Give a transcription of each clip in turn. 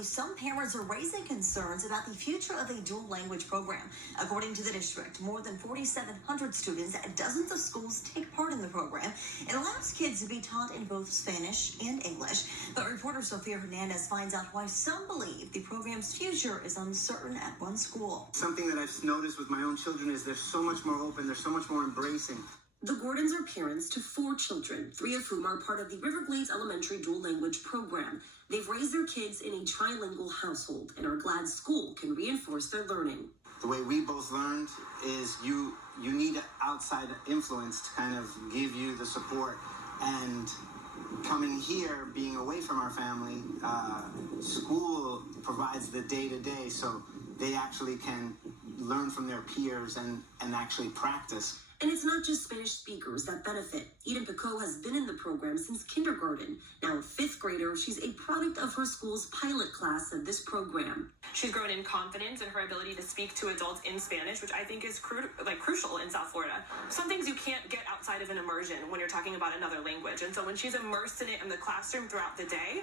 County, some parents are raising concerns about the future of a dual language program. According to the district, more than 4,700 students at dozens of schools take part in the program. It allows kids to be taught in both Spanish and English. But reporter Sophia Hernandez finds out why some believe the program's future is uncertain at one school. Something that I've noticed with my own children is they're so much more open, they're so much more embracing. The Gordons are parents to 4 children, 3 of whom are part of the Riverglades Elementary Dual Language Program. They've raised their kids in a trilingual household and are glad school can reinforce their learning. The way we both learned is you need an outside influence to kind of give you the support. And coming here, being away from our family, school provides the day-to-day, so they actually can learn from their peers and actually practice. And it's not just Spanish speakers that benefit. Eden Picot has been in the program since kindergarten. Now a 5th grader, she's a product of her school's pilot class of this program. She's grown in confidence in her ability to speak to adults in Spanish, which I think is crucial in South Florida. Some things you can't get outside of an immersion when you're talking about another language. And so when she's immersed in it in the classroom throughout the day,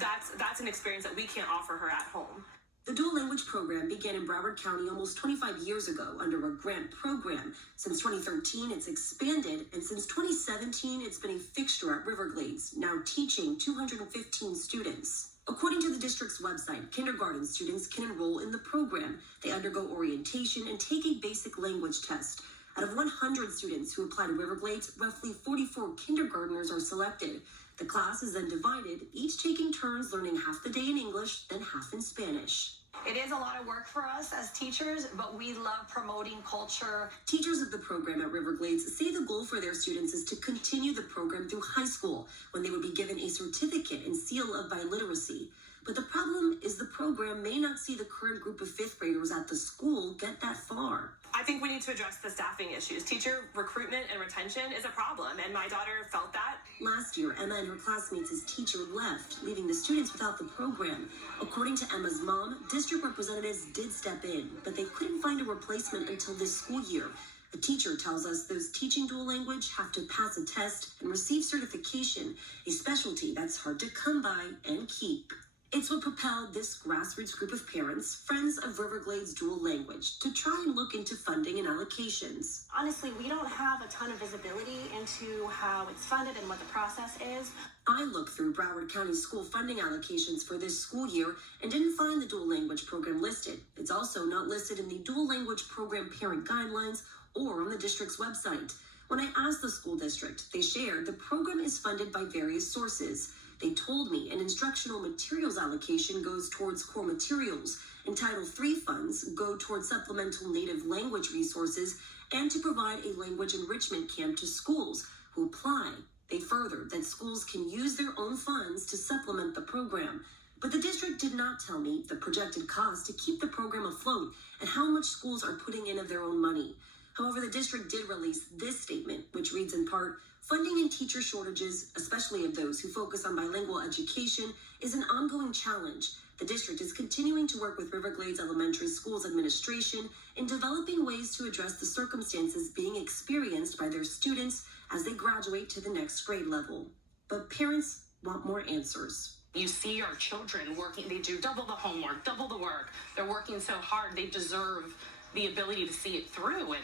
that's an experience that we can't offer her at home. The dual language program began in Broward County almost 25 years ago under a grant program. Since 2013, it's expanded, and since 2017, it's been a fixture at Riverglades, now teaching 215 students. According to the district's website, kindergarten students can enroll in the program. They undergo orientation and take a basic language test. Out of 100 students who apply to Riverglades, roughly 44 kindergartners are selected. The class is then divided, each taking turns learning half the day in English, then half in Spanish. It is a lot of work for us as teachers, but we love promoting culture. Teachers of the program at Riverglades say the goal for their students is to continue the program through high school, when they would be given a certificate and seal of biliteracy. But the problem is the program may not see the current group of 5th graders at the school get that far. I think we need to address the staffing issues. Teacher recruitment and retention is a problem, and my daughter felt that. Last year, Emma and her classmates' teacher left, leaving the students without the program. According to Emma's mom, district representatives did step in, but they couldn't find a replacement until this school year. A teacher tells us those teaching dual language have to pass a test and receive certification, a specialty that's hard to come by and keep. It's what propelled this grassroots group of parents, friends of Riverglades Dual Language, to try and look into funding and allocations. Honestly, we don't have a ton of visibility into how it's funded and what the process is. I looked through Broward County school funding allocations for this school year and didn't find the dual language program listed. It's also not listed in the dual language program parent guidelines or on the district's website. When I asked the school district, they shared the program is funded by various sources. They told me an instructional materials allocation goes towards core materials, and Title III funds go towards supplemental native language resources and to provide a language enrichment camp to schools who apply. They furthered that schools can use their own funds to supplement the program. But the district did not tell me the projected cost to keep the program afloat and how much schools are putting in of their own money. However, the district did release this statement, which reads in part, funding and teacher shortages, especially of those who focus on bilingual education, is an ongoing challenge. The district is continuing to work with Riverglades Elementary School's administration in developing ways to address the circumstances being experienced by their students as they graduate to the next grade level. But parents want more answers. You see our children working, they do double the homework, double the work. They're working so hard, they deserve the ability to see it through,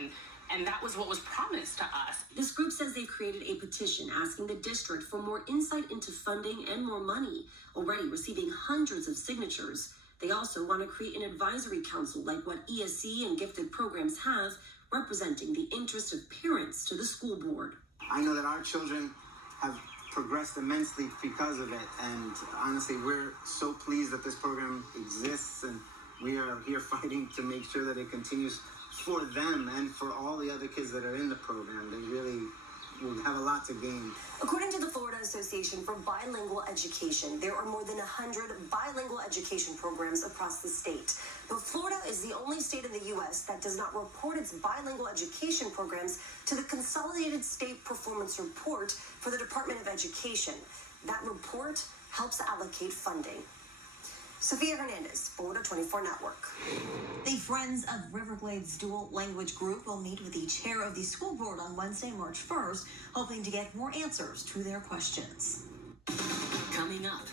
and that was what was promised to us. This group says they've created a petition asking the district for more insight into funding and more money, already receiving hundreds of signatures. They also want to create an advisory council like what ESC and gifted programs have, representing the interest of parents to the school board. I know that our children have progressed immensely because of it, and honestly, we're so pleased that this program exists, and we are here fighting to make sure that it continues for them and for all the other kids that are in the program. They really will have a lot to gain. According to the Florida Association for Bilingual Education, there are more than 100 bilingual education programs across the state. But Florida is the only state in the U.S. that does not report its bilingual education programs to the Consolidated State Performance Report for the Department of Education. That report helps allocate funding. Sophia Hernandez, Florida 24 Network. The Friends of Riverglades Dual Language Group will meet with the chair of the school board on Wednesday, March 1st, hoping to get more answers to their questions. Coming up.